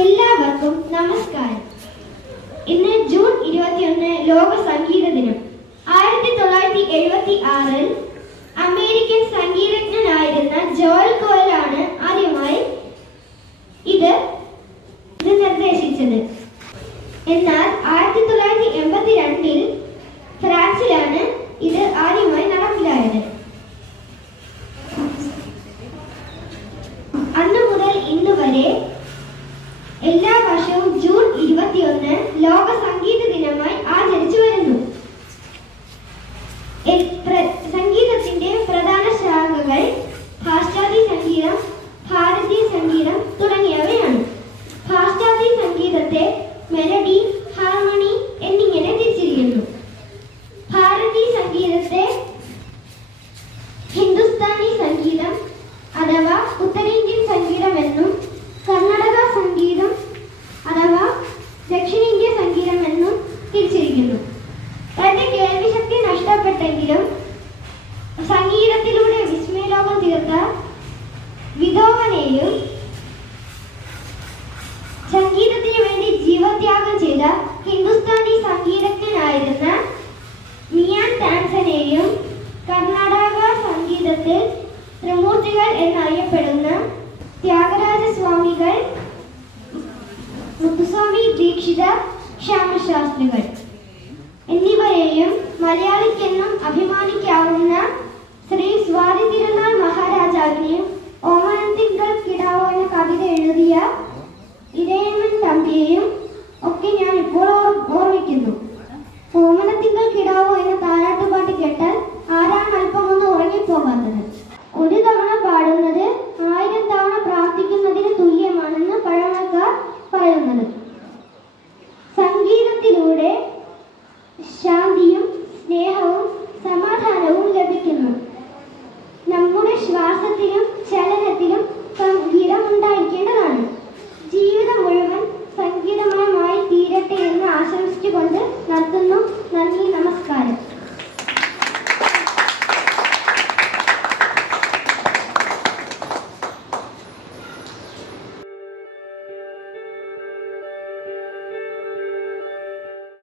എല്ലാവർക്കും നമസ്കാരം. ഇന്ന് ജൂൺ 21 ലോക സംഗീത ദിനം. 1976 അമേരിക്കൻ സംഗീതജ്ഞനായിരുന്ന ജോയൽ കോയലാണ് ആദ്യമായി ഇത് നിർദ്ദേശിച്ചത്. എന്നാൽ 1982 ഫ്രാൻസിലാണ് ഇത് ആദ്യമായി നടപ്പിലായത്. അന്നു മുതൽ ഇന്ന് വരെ എല്ലാ വർഷവും ജൂൺ 21 ലോക സംഗീത ദിനമായി ആചരിച്ചു വരുന്നു. സംഗീതത്തിന്റെ പ്രധാന ശാഖകൾ പാശ്ചാത്യ സംഗീതം, ഭാരതീയ സംഗീതം തുടങ്ങിയവയാണ്. പാശ്ചാത്യ സംഗീതത്തെ മെലഡി, ഹാർമണി എന്നിങ്ങനെ തിരിച്ചിരിക്കുന്നു. ഭാരതീയ സംഗീതത്തെ ഹിന്ദുസ്ഥാനി സംഗീതം അഥവാ ഉത്തരേന്ത്യൻ സംഗീതം എന്നും, കർണാടക സംഗീതം അഥവാ ദക്ഷിണേന്ത്യ സംഗീതം എന്നും തിരിച്ചിരിക്കുന്നു. തന്റെ കേൾവിശക്തി നഷ്ടപ്പെട്ടെങ്കിലും സംഗീതത്തിലൂടെ വിസ്മയലോകം തീർത്ത ബീഥോവനെയും സംഗീതത്തിന് വേണ്ടി ജീവത്യാഗം ചെയ്ത ഹിന്ദുസ്ഥാനി സംഗീതജ്ഞനായിരുന്ന മിയാൻ ടാൻസനെയും കർണാടക സംഗീതത്തിൽ ത്രിമൂർത്തികൾ എന്നറിയപ്പെടുന്ന ത്യാഗരാജസ്വാമികൾ, മുത്തുസ്വാമി ദീക്ഷിതർ, ശ്യാമശാസ്ത്രികൾ എന്നിവരെയും മലയാളിക്കെന്നും അഭിമാനിക്കാവുന്ന ശ്രീ സ്വാതി തിരുനാൾ മഹാരാജാവിനെയും